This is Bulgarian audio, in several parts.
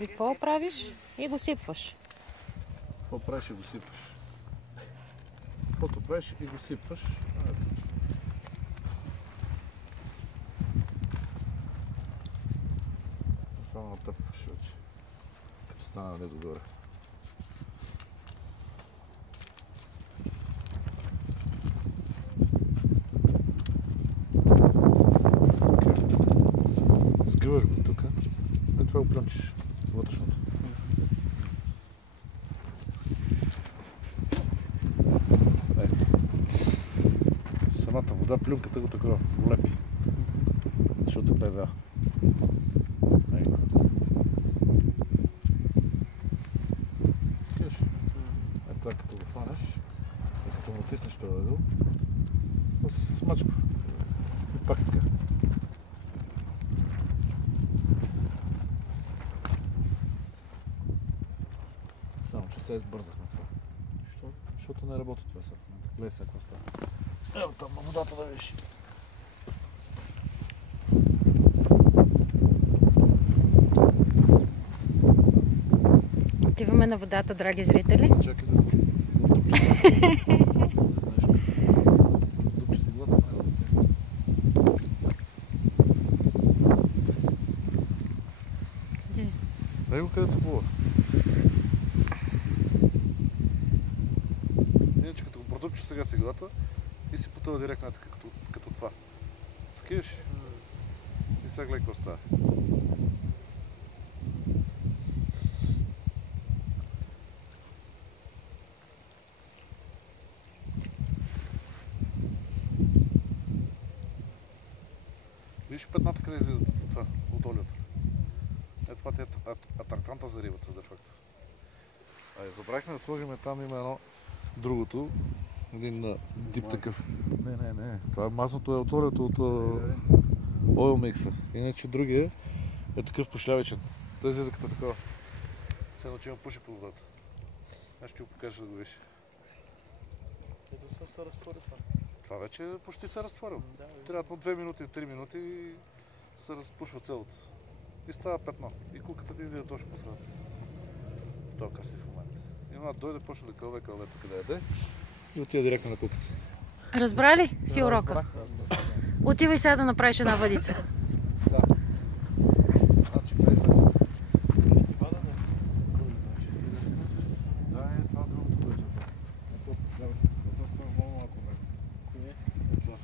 И какво правиш? И го сипваш. Какво правиш и го сипваш? Каквото правиш и го сипваш. Това натъпваш вече. Като стана недогоре. Сгъваш го тук. И това го плънчиш вътрешното. Самата вода, плюнката го такова го лепи. Защото певя. Скиш. Ето това като го фанеш и като му натиснеш това ъгъл, да се смачка. И пак така. Само че се избързахме това. Защо? Защото не работи това сега. Гледай сега какво става. Ево там на водата да видиш. Отиваме на водата, драги зрители. Чакай да дупчи. Дупчи си глада. Дай го където плува. Иначе като го продупчиш сега си глата и си потъва директно така като това. Скиеш и сега гледай какво става. Виж петната къде излизат от това, от олиото. Ето това ти е атрактанта за рибата, де факто. Забравихме да сложим там, има едно другото. Един дип такъв. Не. Това масното е от олиото от ойл микса. Иначе другия е такъв пошлявичен. Той излиза като такова. Все едно, че има пуши по водата. Аз ще ти го покажа да го виж. Ето се разтвори това. Това вече почти се е разтворил. Трябва по 2 минути, 3 минути и се разпушва цялото. И става петно. И куката ти излиза точно по средата. Това е красив момент. Има да дойде, почне да кълвето къде яде и отида директно на куката. Разбрали си урока? Отивай сега да направиш една въдица. Значи, къде са? Да, е това другото, което е. Ето, това са много малко него. Кое? Това.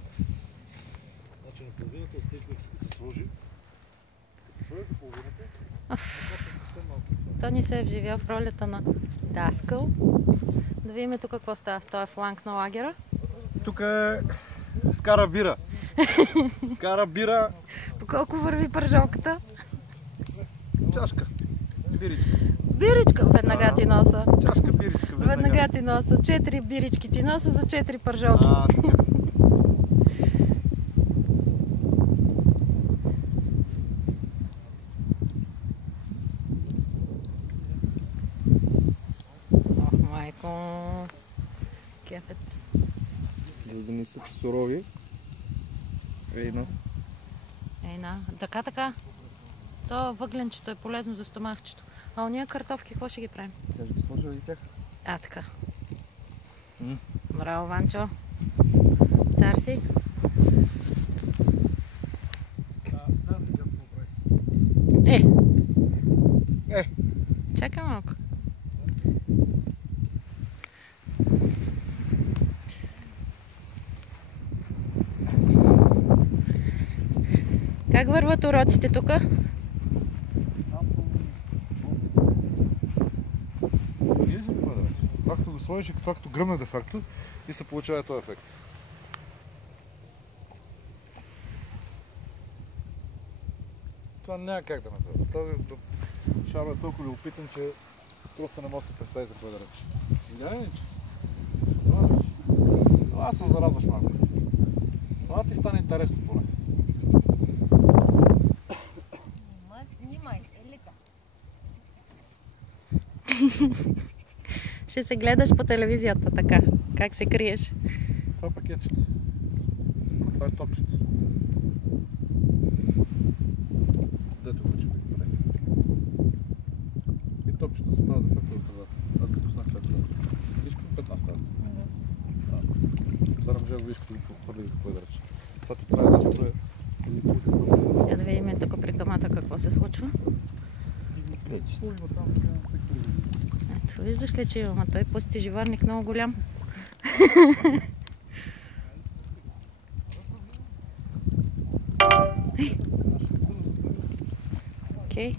Значи на половината остичник като се сложи. Като сложи за половината, Той ни се е вживял в ролята на даскал. Да видим тук какво става в този фланг на лагера. Тук е скара бира. Скара бира. По колко върви пържолката? Чашка. Биричка. Биричка веднага ти носа. Чашка биричка. Веднага ти носа. 4 бирички ти носа за 4 пържолки. Ох, майко. Кефет. За да не са сурови. Ейно. Ейна. Така. То въгленчето е полезно за стомахчето. А ония картофки, какво ще ги правим? Тя ще ги сложа и тях. Така. Браво, Ванчо. Цар си. Чакай малко. Как върват уроците тук? Както го сложиш и както гръмне де факто и се получава този ефект. Това няма как да направи. Този шарм е толкова любопитен, че просто не може да се представи за какво да рече. Видя ли, Ниче? Аз се зарадваш малко. Това ти стане интересно поне. Снимай, елица. Ще се гледаш по телевизията така. Как се криеш? Това е пакетчето. Това е топчето. Дето го, че ми прави. топчето се пада дефектно в средата. Аз като пуснах така. Виж по 15 става. Това не виж като го хвърли какво да рече. Това ти прави да строя. Я да видим тук при домата какво се случва. Ето, виждаш ли, че има? Той пусти живарник много голям. Окей.